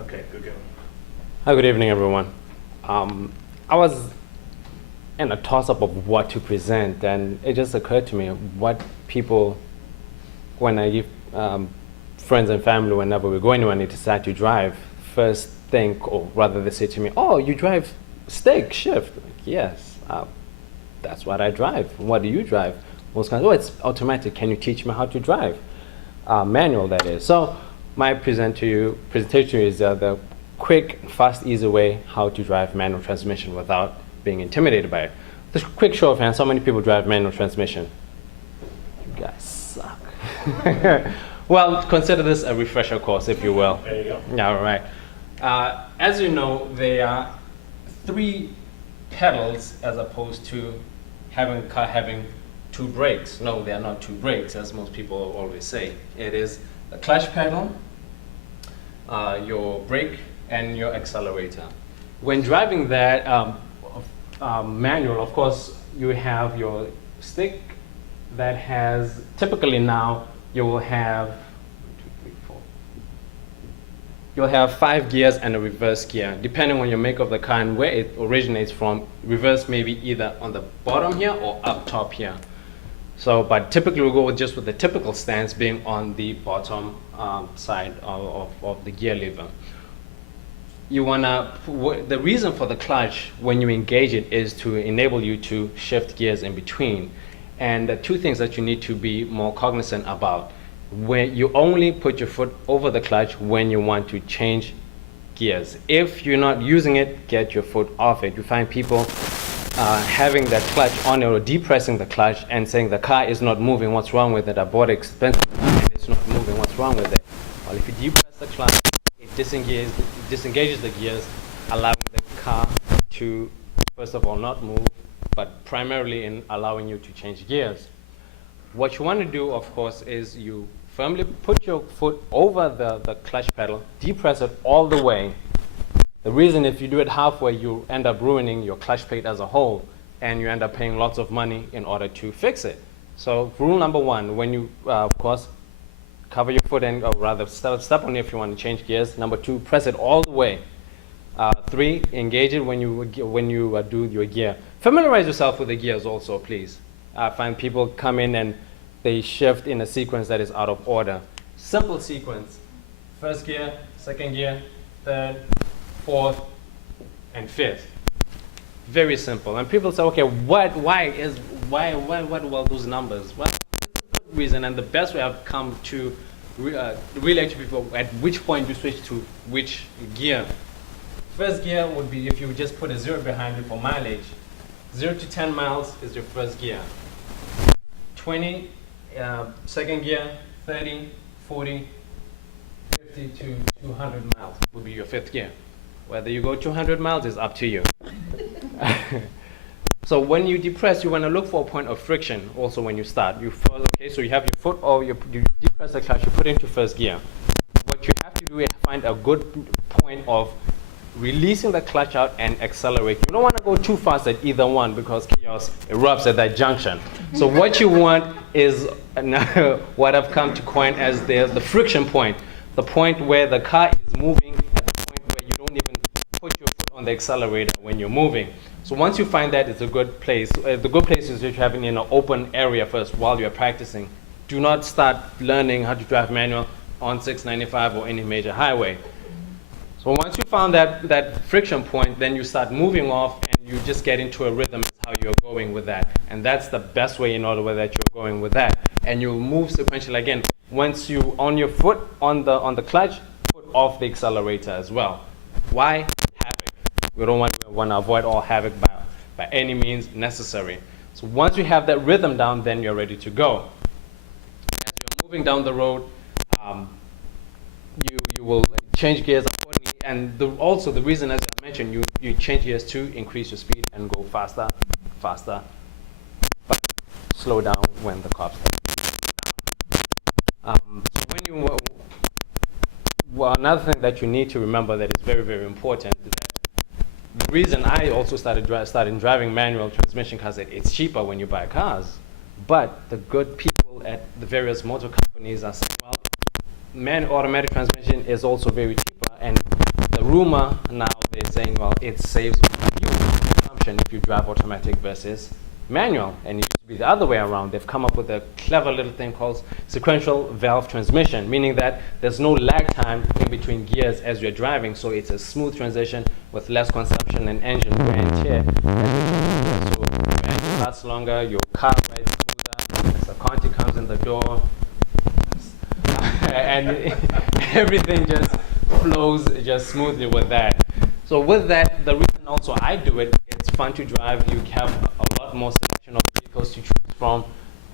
Okay, good. Hi, good evening, everyone. I was in a toss-up of what to present, and it just occurred to me what people, when I give friends and family, whenever we go anywhere and they decide to drive, first think, or rather they say to me, "Oh, you drive stick shift?" Like, yes, that's what I drive. What do you drive? Most kinds. Oh, it's automatic. Can you teach me how to drive? Manual, that is. So my presentation to you is the quick, fast, easy way how to drive manual transmission without being intimidated by it. Just quick show of hands, how many people drive manual transmission? You guys suck. Well, consider this a refresher course, if you will. There you go. Yeah, all right. As you know, there are 3 pedals as opposed to having a car having 2 brakes. No, they are not 2 brakes, as most people always say. It is the clutch pedal, your brake, and your accelerator. When driving that manual, of course, you have your stick that has, typically now, you will have 1, 2, 3, 4. You'll have 5 gears and a reverse gear, depending on your make of the car and where it originates from. Reverse may be either on the bottom here or up top here. So, but typically we'll go with just with the typical stance being on the bottom side of the gear lever. You wanna, the reason for the clutch when you engage it is to enable you to shift gears in between. And the 2 things that you need to be more cognizant about: when you only put your foot over the clutch when you want to change gears. If you're not using it, get your foot off it. You find people having that clutch on it or depressing the clutch and saying the car is not moving, what's wrong with it? I bought an expensive car and it's not moving, what's wrong with it? Well, if you depress the clutch, it disengages the gears, allowing the car to, first of all, not move, but primarily in allowing you to change gears. What you want to do, of course, is you firmly put your foot over the clutch pedal, depress it all the way. The reason, if you do it halfway, you end up ruining your clutch plate as a whole, and you end up paying lots of money in order to fix it. So rule number 1, when you, of course, cover your foot and, or rather step on it if you want to change gears. Number 2, press it all the way. 3, engage it when you do your gear. Familiarize yourself with the gears also, please. I find people come in and they shift in a sequence that is out of order. Simple sequence: first gear, second gear, third, fourth, and fifth. Very simple. And people say, okay, what do all those numbers? Well, there's a good reason, and the best way I've come to relate to people at which point you switch to which gear. First gear would be if you just put a 0 behind it for mileage. 0 to 10 miles is your first gear. 20, second gear. 30, 40, 50 to 200 miles would be your 5th gear. Whether you go 200 miles is up to you. So when you depress, you want to look for a point of friction also when you start. Okay, so you have your foot, or you depress the clutch, you put it into first gear. What you have to do is find a good point of releasing the clutch out and accelerating. You don't want to go too fast at either one because chaos erupts at that junction. So what you want is what I've come to coin as the friction point. The point where the car is moving at the point where you don't even put your foot on the accelerator when you're moving. So once you find that, it's a good place. The good place is if you have it in an open area first while you're practicing. Do not start learning how to drive manual on 695 or any major highway. So once you found that friction point, then you start moving off and you just get into a rhythm is how you're going with that. And that's the best way in order that you're going with that. And you'll move sequentially again. Once you on your foot on the clutch, put off the accelerator as well. Why? Havoc. We don't want to avoid all havoc by any means necessary. So once you have that rhythm down, then you're ready to go. As you're moving down the road, you will change gears accordingly. And also the reason, as I mentioned, you change gears to increase your speed and go faster, but slow down when the cops So when another thing that you need to remember that is very, very important is that the reason I also started driving manual transmission cars is it's cheaper when you buy cars. But the good people at the various motor companies are saying, well, automatic transmission is also very cheaper, and rumor now they're saying, well, it saves fuel consumption if you drive automatic versus manual, and it used to be the other way around. They've come up with a clever little thing called sequential valve transmission, meaning that there's no lag time in between gears as you're driving, so it's a smooth transition with less consumption and engine wear and tear. So your engine lasts longer, your car rides smoother, the Conti comes in the door, and everything just flows just smoothly with that. So with that, the reason also I do it, it's fun to drive. You have a lot more selection of vehicles to choose from.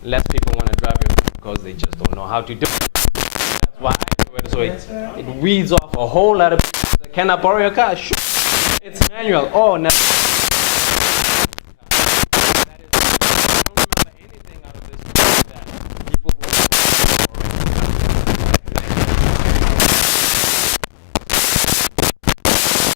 Less people want to drive your car because they just don't know how to do it. That's why I do it. So it weeds off a whole lot of people. Can I borrow your car? Sure. It's manual. Oh, no.